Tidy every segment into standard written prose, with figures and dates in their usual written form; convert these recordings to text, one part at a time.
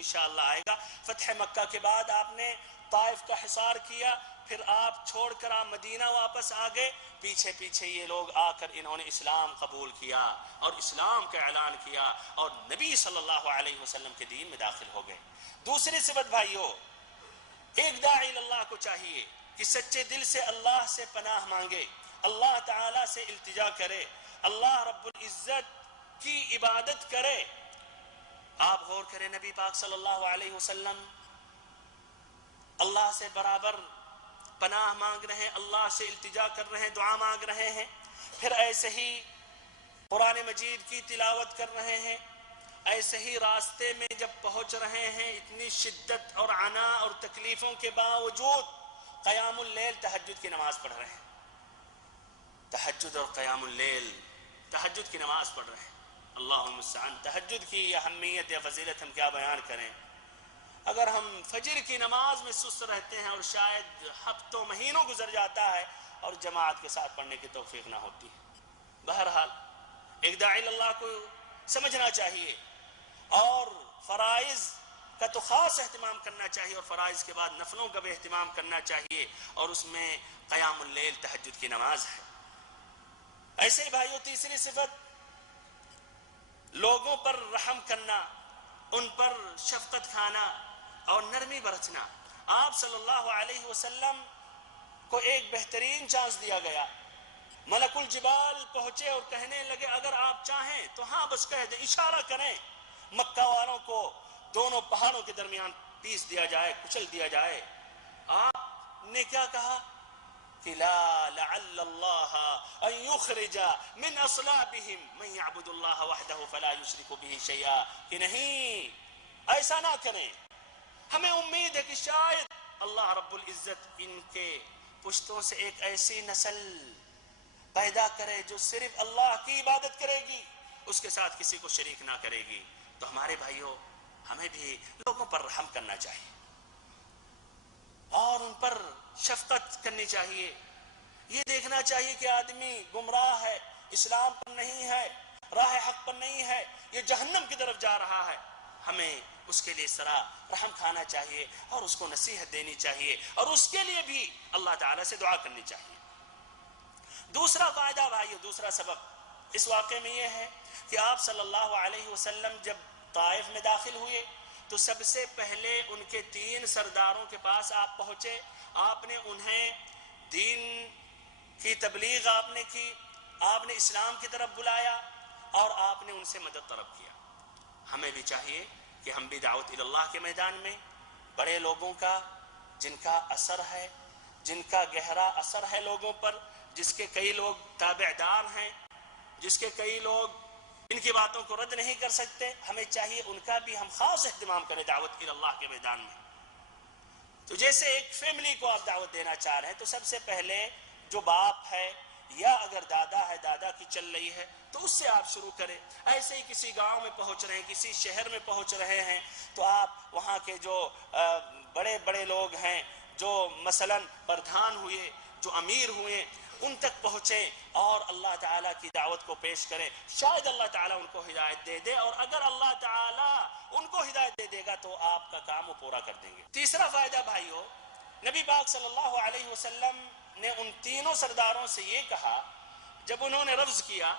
انشاءاللہ آئے گا۔ فتح مکہ کے بعد آپ نے طائف کا حصار کیا، پھر آپ چھوڑ کر آپ مدینہ واپس آ گئے، پیچھے پیچھے یہ لوگ آ کر انہوں نے اسلام قبول کیا اور اسلام کا اعلان کیا اور نبی صلی اللہ علیہ وسلم کے دین میں داخل ہو گئے۔ دوسری صفت بھائیو، ایک داعی اللہ کو چاہیے کہ سچے دل سے اللہ سے پناہ مانگے، اللہ تعالی سے التجا کرے، اللہ رب العزت کی عبادت کرے۔ آپ غور کریں، نبی پاک صلی اللہ علیہ وسلم اللہ سے برابر پناہ مانگ رہے ہیں، اللہ سے التجا کر رہے ہیں، دعا مانگ رہے ہیں، پھر ایسے ہی قرآن مجید کی تلاوت کر رہے ہیں، ایسے ہی راستے میں جب پہنچ رہے ہیں اتنی شدت اور عنا اور تکلیفوں کے باوجود قیام اللیل تہجد کی نماز پڑھ رہے ہیں۔ تہجد اور قیام اللیل، تہجد کی نماز پڑھ رہے ہیں۔ اللہم استعان، تہجد کی اہمیت یا فضیلت ہم کیا بیان کریں۔ اگر ہم فجر کی نماز میں سست رہتے ہیں اور شاید ہفتوں مہینوں گزر جاتا ہے اور جماعت کے ساتھ پڑھنے کی توفیق نہ ہوتی ہے۔ بہرحال ایک داعی اللہ کو سمجھنا چاہیے اور فرائض کا تو خاص اہتمام کرنا چاہیے اور فرائض کے بعد نفلوں کا بھی اہتمام کرنا چاہیے، اور اس میں قیام اللیل تہجد کی نماز ہے۔ ایسے ہی بھائیو، تیسری صفت لوگوں پر رحم کرنا، ان پر شفقت کھانا اور نرمی برتنا۔ آپ صلی اللہ علیہ وسلم کو ایک بہترین چانس دیا گیا، ملک الجبال پہنچے اور کہنے لگے اگر آپ چاہیں تو ہاں بس کہہ دیں، اشارہ کریں، مکہ والوں کو دونوں پہاڑوں کے درمیان پیس دیا جائے، کچل دیا جائے۔ آپ نے کیا کہا کہ لا لعل اللہ ان یخرج من اصلابہم من یعبد اللہ وحدہ فلا یشرک بہ شیئا، کہ نہیں، ایسا نہ کریں، ہمیں امید ہے کہ شاید اللہ رب العزت ان کے پشتوں سے ایک ایسی نسل پیدا کرے جو صرف اللہ کی عبادت کرے گی، اس کے ساتھ کسی کو شریک نہ کرے گی۔ تو ہمارے بھائیوں، ہمیں بھی لوگوں پر رحم کرنا چاہیے اور ان پر شفقت کرنی چاہیے۔ یہ دیکھنا چاہیے کہ آدمی گمراہ ہے، اسلام پر نہیں ہے، راہ حق پر نہیں ہے، یہ جہنم کی طرف جا رہا ہے، ہمیں اس کے لیے اس طرح رحم کھانا چاہیے اور اس کو نصیحت دینی چاہیے اور اس کے لیے بھی اللہ تعالیٰ سے دعا کرنی چاہیے۔ دوسرا فائدہ بھائیو، دوسرا سبب اس واقعے میں یہ ہے کہ آپ صلی اللہ علیہ وسلم جب طائف میں داخل ہوئے تو سب سے پہلے ان کے 3 سرداروں کے پاس آپ پہنچے، آپ نے انہیں دین کی تبلیغ آپ نے کی، آپ نے اسلام کی طرف بلایا اور آپ نے ان سے مدد طلب کیا۔ ہمیں بھی چاہیے کہ ہم بھی دعوت اللہ کے میدان میں بڑے لوگوں کا، جن کا اثر ہے، جن کا گہرا اثر ہے لوگوں پر، جس کے کئی لوگ تابعدار ہیں، جس کے کئی لوگ ان کی باتوں کو رد نہیں کر سکتے، ہمیں چاہیے ان کا بھی ہم خاص اہتمام کریں دعوت اللہ کے میدان میں۔ تو جیسے ایک فیملی کو آپ دعوت دینا چاہ رہے ہیں تو سب سے پہلے جو باپ ہے یا اگر دادا ہے، دادا کی چل رہی ہے تو اس سے آپ شروع کریں۔ ایسے ہی کسی گاؤں میں پہنچ رہے ہیں، کسی شہر میں پہنچ رہے ہیں تو آپ وہاں کے جو بڑے بڑے لوگ ہیں، جو مثلا پردھان ہوئے، جو امیر ہوئے، ان تک پہنچیں اور اللہ تعالیٰ کی دعوت کو پیش کریں، شاید اللہ تعالیٰ ان کو ہدایت دے دے، اور اگر اللہ تعالیٰ ان کو ہدایت دے دے گا تو آپ کا کام وہ پورا کر دیں گے۔ تیسرا فائدہ بھائیو، نبی پاک صلی اللہ علیہ وسلم نے ان 3 سرداروں سے یہ کہا جب انہوں نے رفض کیا،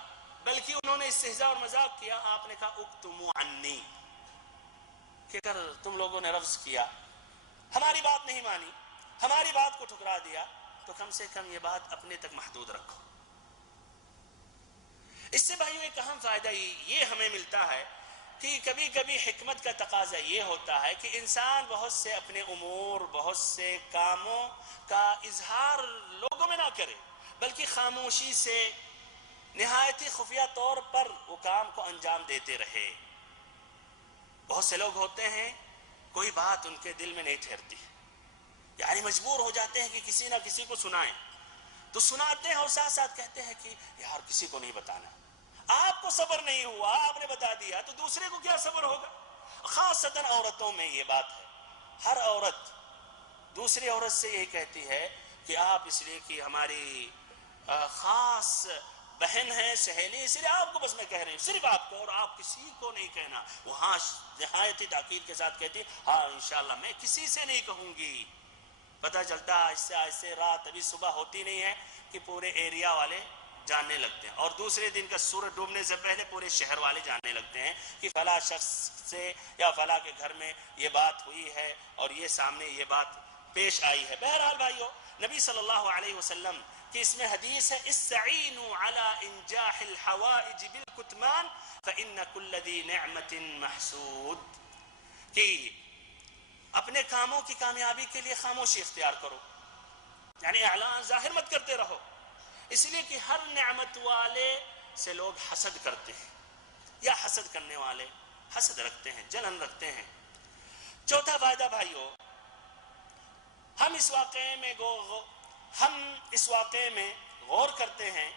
بلکہ انہوں نے استہزاء اور مذاق کیا، آپ نے کہا اکتموا عنی، کہ اگر تم لوگوں نے رفض کیا، ہماری بات نہیں مانی، ہماری بات کو ٹھکرا دیا، تو کم سے کم یہ بات اپنے تک محدود رکھو۔ اس سے بھائیو ایک اہم فائدہ یہ ہمیں ملتا ہے کہ کبھی کبھی حکمت کا تقاضا یہ ہوتا ہے کہ انسان بہت سے اپنے امور، بہت سے کاموں کا اظہار لوگوں میں نہ کرے، بلکہ خاموشی سے نہایت ہی خفیہ طور پر وہ کام کو انجام دیتے رہے۔ بہت سے لوگ ہوتے ہیں کوئی بات ان کے دل میں نہیں ٹھہرتی، یعنی مجبور ہو جاتے ہیں کہ کسی نہ کسی کو سنائیں، تو سناتے ہیں اور ساتھ ساتھ کہتے ہیں کہ یار کسی کو نہیں بتانا۔ آپ کو صبر نہیں ہوا، آپ نے بتا دیا تو دوسرے کو کیا صبر ہوگا؟ خاصتاً عورتوں میں یہ بات ہے، ہر عورت دوسری عورت سے یہی کہتی ہے کہ آپ اس لیے کہ ہماری خاص بہن ہیں، سہیلی، اس لیے آپ کو بس میں کہہ رہی ہوں، صرف آپ کو، اور آپ کسی کو نہیں کہنا۔ وہ ہاں نہایت ہی تاکید کے ساتھ کہتی ہاں انشاءاللہ میں کسی سے نہیں کہوں گی۔ پتہ چلتا آہستہ آہستہ رات ابھی صبح ہوتی نہیں ہے کہ پورے ایریا والے جاننے لگتے ہیں، اور دوسرے دن کا سورج ڈوبنے سے پہلے پورے شہر والے جاننے لگتے ہیں کہ فلاں شخص سے یا فلاں کے گھر میں یہ بات ہوئی ہے اور یہ سامنے یہ بات پیش آئی ہے۔ بہرحال بھائیو، نبی صلی اللہ علیہ وسلم کی اس میں حدیث ہے استعینوا علی انجاح الحوائج بالکتمان فإن كل ذی نعمت محسود، کہ اپنے کاموں کی کامیابی کے لیے خاموشی اختیار کرو، یعنی اعلان ظاہر مت کرتے رہو، اس لیے کہ ہر نعمت والے سے لوگ حسد کرتے ہیں، یا حسد کرنے والے حسد رکھتے ہیں، جلن رکھتے ہیں۔ چوتھا فائدہ بھائیو، ہم اس واقعے میں غور کرتے ہیں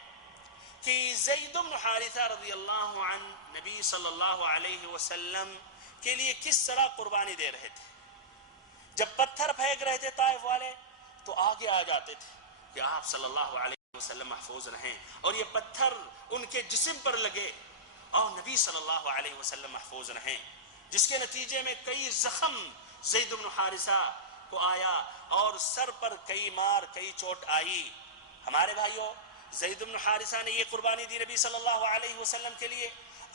کہ زید بن حارثہ رضی اللہ عنہ نبی صلی اللہ علیہ وسلم کے لیے کس طرح قربانی دے رہے تھے۔ جب پتھر پھینک رہے تھے طائف والے تو آگے آ جاتے تھے کہ آپ صلی اللہ علیہ وسلم محفوظ رہیں، اور یہ پتھر ان کے جسم پر لگے اور نبی صلی اللہ علیہ وسلم محفوظ رہیں، جس کے نتیجے میں کئی زخم زید بن حارثہ کو آیا اور سر پر کئی مار، کئی چوٹ آئی۔ ہمارے بھائیوں، زید بن حارثہ نے یہ قربانی دی نبی صلی اللہ علیہ وسلم کے لیے۔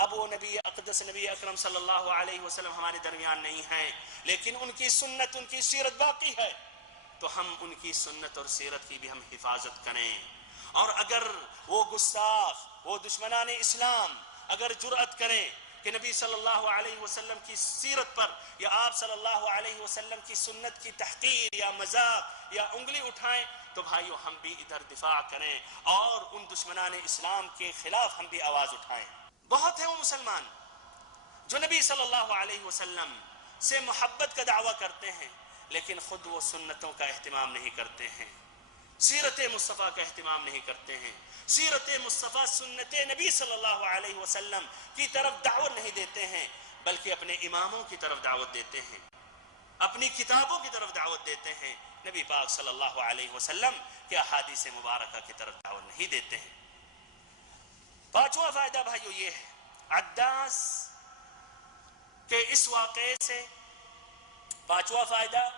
اب وہ نبی اقدس نبی اکرم صلی اللہ علیہ وسلم ہمارے درمیان نہیں ہیں، لیکن ان کی سنت، ان کی سیرت باقی ہے، تو ہم ان کی سنت اور سیرت کی بھی ہم حفاظت کریں۔ اور اگر وہ گستاخ، وہ دشمنان اسلام اگر جرأت کریں کہ نبی صلی اللہ علیہ وسلم کی سیرت پر یا آپ صلی اللہ علیہ وسلم کی سنت کی تحقیر یا مذاق یا انگلی اٹھائیں، تو بھائیو ہم بھی ادھر دفاع کریں اور ان دشمنان اسلام کے خلاف ہم بھی آواز اٹھائیں۔ بہت ہیں وہ مسلمان جو نبی صلی اللہ علیہ وسلم سے محبت کا دعویٰ کرتے ہیں، لیکن خود وہ سنتوں کا اہتمام نہیں کرتے ہیں، سیرت مصطفیٰ کا اہتمام نہیں کرتے ہیں، سیرت مصطفیٰ سنت نبی صلی اللہ علیہ وسلم کی طرف دعوت نہیں دیتے ہیں، بلکہ اپنے اماموں کی طرف دعوت دیتے ہیں، اپنی کتابوں کی طرف دعوت دیتے ہیں، نبی پاک صلی اللہ علیہ وسلم کے احادیث مبارکہ کی طرف دعوت نہیں دیتے ہیں۔ پانچواں فائدہ بھائیو یہ ہے، عداس کے اس واقعے سے پانچواں فائدہ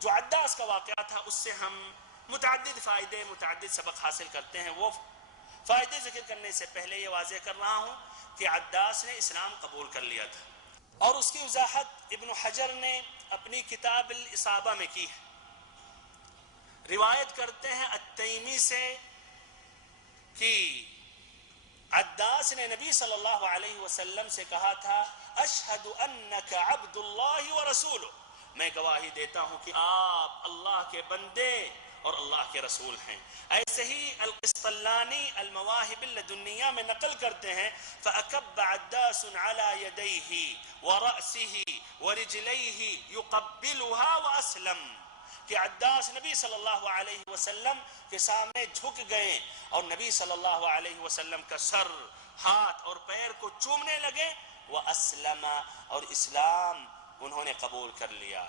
جو عداس کا واقعہ تھا، اس سے ہم متعدد فائدے، متعدد سبق حاصل کرتے ہیں۔ وہ فائدے ذکر کرنے سے پہلے یہ واضح کر رہا ہوں کہ عداس نے اسلام قبول کر لیا تھا، اور اس کی وضاحت ابن حجر نے اپنی کتاب الاصابہ میں کی ہے۔ روایت کرتے ہیں التیمی سے کہ عداس نے نبی صلی اللہ علیہ وسلم سے کہا تھا اشہد انک عبد اللہ ورسولہ، میں گواہی دیتا ہوں کہ آپ اللہ کے بندے اور اللہ کے رسول ہیں۔ ایسے ہی القسطلانی المواہب اللدنیہ میں نقل کرتے ہیں فَأَكَبَّ عَدَّاسٌ عَلَى يَدَيْهِ وَرَأْسِهِ وَرِجْلَيْهِ يُقَبِّلُهَا وَأَسْلَمَ، کہ عداس نبی صلی اللہ علیہ وسلم کے سامنے جھک گئے اور نبی صلی اللہ علیہ وسلم کا سر، ہاتھ اور پیر کو چومنے لگے، وَأَسْلَمَ، اور اسلام انہوں نے قبول کر لیا۔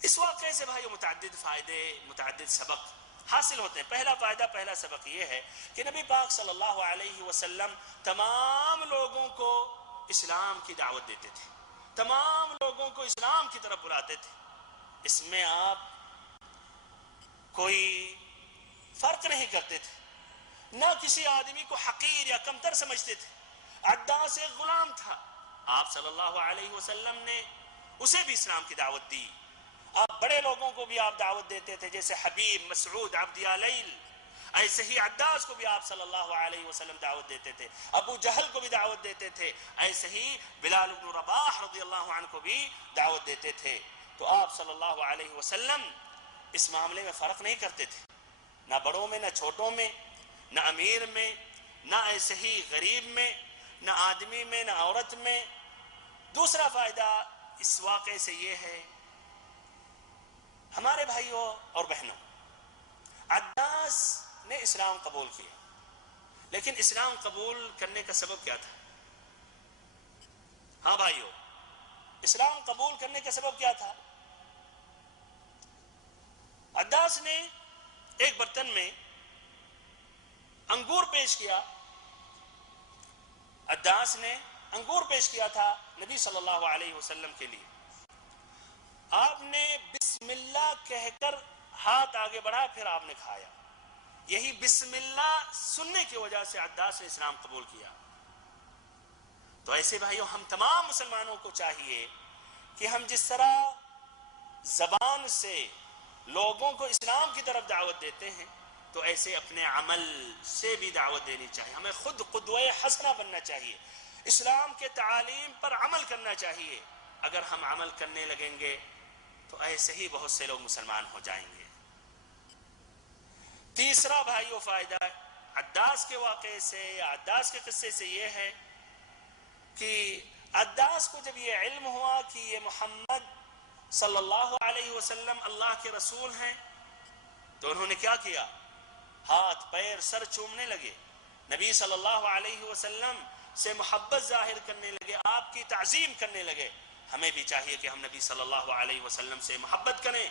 اس واقعے سے بھائیو متعدد فائدے، متعدد سبق حاصل ہوتے ہیں۔ پہلا فائدہ، پہلا سبق یہ ہے کہ نبی پاک صلی اللہ علیہ وسلم تمام لوگوں کو اسلام کی دعوت دیتے تھے، تمام لوگوں کو اسلام کی طرف بلاتے تھے۔ اس میں آپ کوئی فرق نہیں کرتے تھے، نہ کسی آدمی کو حقیر یا کمتر سمجھتے تھے۔ عداس ایک غلام تھا، آپ صلی اللہ علیہ وسلم نے اسے بھی اسلام کی دعوت دی۔ آپ بڑے لوگوں کو بھی آپ دعوت دیتے تھے، جیسے حبیب، مسعود، عبد یالیل، ایسے ہی عداس کو بھی آپ صلی اللہ علیہ وسلم دعوت دیتے تھے، ابو جہل کو بھی دعوت دیتے تھے، ایسے ہی بلال بن رباح رضی اللہ عنہ کو بھی دعوت دیتے تھے۔ تو آپ صلی اللہ علیہ وسلم اس معاملے میں فرق نہیں کرتے تھے، نہ بڑوں میں، نہ چھوٹوں میں، نہ امیر میں، نہ ایسے ہی غریب میں، نہ آدمی میں، نہ عورت میں۔ دوسرا فائدہ اس واقعے سے یہ ہے، ہمارے بھائیوں اور بہنوں، عداس نے اسلام قبول کیا، لیکن اسلام قبول کرنے کا سبب کیا تھا؟ ہاں بھائیوں، اسلام قبول کرنے کا سبب کیا تھا؟ عداس نے ایک برتن میں انگور پیش کیا، عداس نے انگور پیش کیا تھا نبی صلی اللہ علیہ وسلم کے لیے. آپ نے بسم اللہ کہہ کر ہاتھ آگے بڑھا، پھر آپ نے کھایا. یہی بسم اللہ سننے کی وجہ سے عداس نے اسلام قبول کیا. تو ایسے بھائیوں، ہم تمام مسلمانوں کو چاہیے کہ ہم جس طرح زبان سے لوگوں کو اسلام کی طرف دعوت دیتے ہیں تو ایسے اپنے عمل سے بھی دعوت دینی چاہیے. ہمیں خود قدوہ حسنہ بننا چاہیے، اسلام کے تعالیم پر عمل کرنا چاہیے. اگر ہم عمل کرنے لگیں گے تو ایسے ہی بہت سے لوگ مسلمان ہو جائیں گے. تیسرا بھائیو فائدہ عداس کے واقعے سے یا عداس کے قصے سے یہ ہے کہ عداس کو جب یہ علم ہوا کہ یہ محمد صلی اللہ علیہ وسلم اللہ کے رسول ہیں تو انہوں نے کیا کیا؟ ہاتھ پیر سر چومنے لگے، نبی صلی اللہ علیہ وسلم سے محبت ظاہر کرنے لگے، آپ کی تعظیم کرنے لگے. ہمیں بھی چاہیے کہ ہم نبی صلی اللہ علیہ وسلم سے محبت کریں،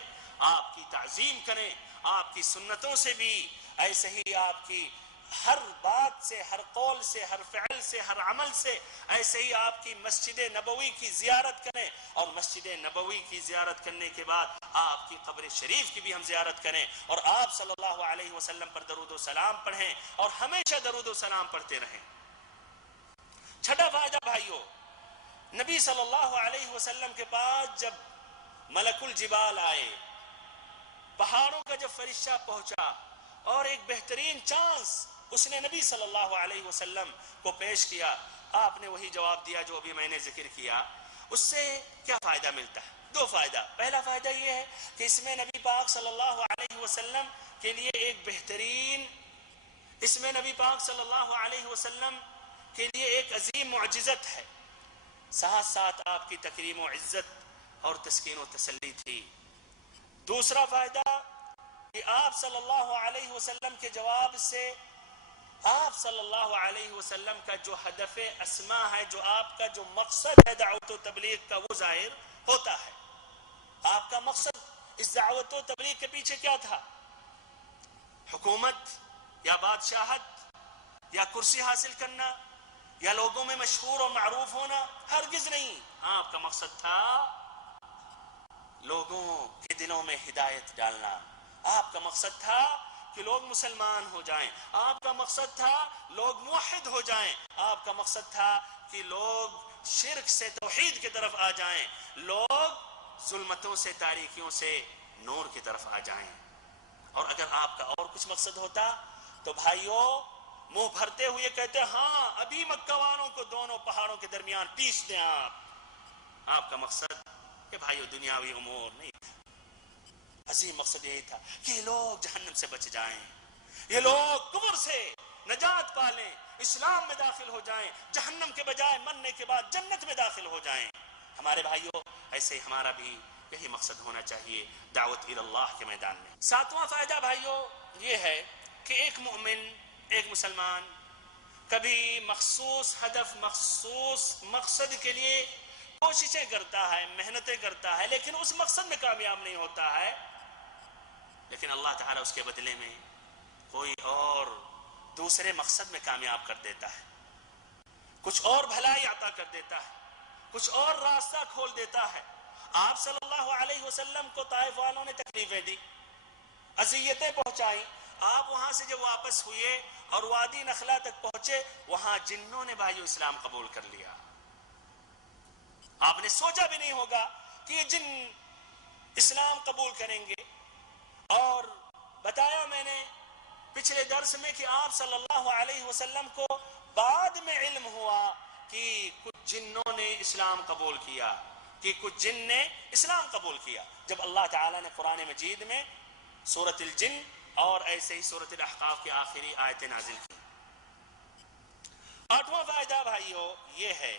آپ کی تعظیم کریں، آپ کی سنتوں سے بھی، ایسے ہی آپ کی ہر بات سے، ہر قول سے، ہر فعل سے، ہر عمل سے، ایسے ہی آپ کی مسجد نبوی کی زیارت کریں، اور مسجد نبوی کی زیارت کرنے کے بعد آپ کی قبر شریف کی بھی ہم زیارت کریں، اور آپ صلی اللہ علیہ وسلم پر درود و سلام پڑھیں اور ہمیشہ درود و سلام پڑھتے رہیں. چھٹا فائدہ بھائیو، نبی صلی اللہ علیہ وسلم کے پاس جب ملک الجبال آئے، پہاڑوں کا جب فرشتہ پہنچا اور ایک بہترین چانس اس نے نبی صلی اللہ علیہ وسلم کو پیش کیا، آپ نے وہی جواب دیا جو ابھی میں نے ذکر کیا. اس سے کیا فائدہ ملتا ہے؟ دو فائدہ. پہلا فائدہ یہ ہے کہ اس میں نبی پاک صلی اللہ علیہ وسلم کے لیے ایک بہترین، اس میں نبی پاک صلی اللہ علیہ وسلم کے لیے ایک عظیم معجزت ہے، ساتھ ساتھ آپ کی تکریم و عزت اور تسکین و تسلی تھی. دوسرا فائدہ کہ آپ صلی اللہ علیہ وسلم کے جواب سے آپ صلی اللہ علیہ وسلم کا جو ہدف اسما ہے، جو آپ کا جو مقصد ہے دعوت و تبلیغ کا، وہ ظاہر ہوتا ہے. آپ کا مقصد اس دعوت و تبلیغ کے پیچھے کیا تھا؟ حکومت یا بادشاہت یا کرسی حاصل کرنا یا لوگوں میں مشہور اور معروف ہونا؟ ہرگز نہیں. آپ کا مقصد تھا لوگوں کے دلوں میں ہدایت ڈالنا. آپ کا مقصد تھا کہ لوگ مسلمان ہو جائیں. آپ کا مقصد تھا لوگ موحد ہو جائیں. آپ کا مقصد تھا کہ لوگ شرک سے توحید کی طرف آ جائیں، لوگ ظلمتوں سے، تاریکیوں سے نور کی طرف آ جائیں. اور اگر آپ کا اور کچھ مقصد ہوتا تو بھائیوں منہ بھرتے ہوئے کہتے ہاں ابھی مکہ والوں کو دونوں پہاڑوں کے درمیان پیس دیں. آپ کا مقصد کہ بھائیو دنیاوی امور نہیں تھا، عظیم مقصد یہی تھا کہ یہ لوگ جہنم سے بچ جائیں، یہ لوگ کفر سے نجات پالیں، اسلام میں داخل ہو جائیں، جہنم کے بجائے مرنے کے بعد جنت میں داخل ہو جائیں. ہمارے بھائیو ایسے ہی ہمارا بھی یہی مقصد ہونا چاہیے دعوت اللہ کے میدان میں. ساتواں فائدہ بھائیو یہ ہے کہ ایک مومن، ایک مسلمان کبھی مخصوص ہدف، مخصوص مقصد کے لیے کوششیں کرتا ہے، محنتیں کرتا ہے، لیکن اس مقصد میں کامیاب نہیں ہوتا ہے، لیکن اللہ تعالیٰ اس کے بدلے میں کوئی اور دوسرے مقصد میں کامیاب کر دیتا ہے، کچھ اور بھلائی عطا کر دیتا ہے، کچھ اور راستہ کھول دیتا ہے. آپ صلی اللہ علیہ وسلم کو طائف والوں نے تکلیفیں دی، اذیتیں پہنچائیں. آپ وہاں سے جب واپس ہوئے اور وادی نخلا تک پہنچے، وہاں جنوں نے بھائیو اسلام قبول کر لیا. آپ نے سوچا بھی نہیں ہوگا کہ یہ جن اسلام قبول کریں گے. اور بتایا میں نے پچھلے درس میں کہ آپ صلی اللہ علیہ وسلم کو بعد میں علم ہوا کہ کچھ جنوں نے اسلام قبول کیا، کہ کچھ جن نے اسلام قبول کیا، جب اللہ تعالیٰ نے قرآن مجید میں سورۃ الجن اور ایسے ہی سورۃ الاحقاف کی آخری آیتیں نازل کی. آٹھواں فائدہ بھائیو یہ ہے،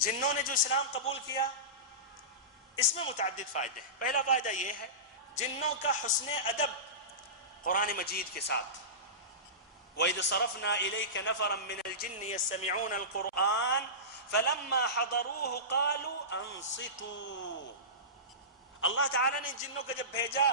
جنوں نے جو اسلام قبول کیا اس میں متعدد فائدے ہیں. پہلا فائدہ یہ ہے جنوں کا حسن ادب قرآن مجید کے ساتھ. وَإِذْ صَرَفْنَا إِلَيْكَ نَفَرًا مِّنَ الْجِنِّ يَسْتَمِعُونَ الْقُرْآنَ فَلَمَّا حَضَرُوهُ قَالُوا أَنصِتُوا. اللہ تعالیٰ نے جنوں کو جب بھیجا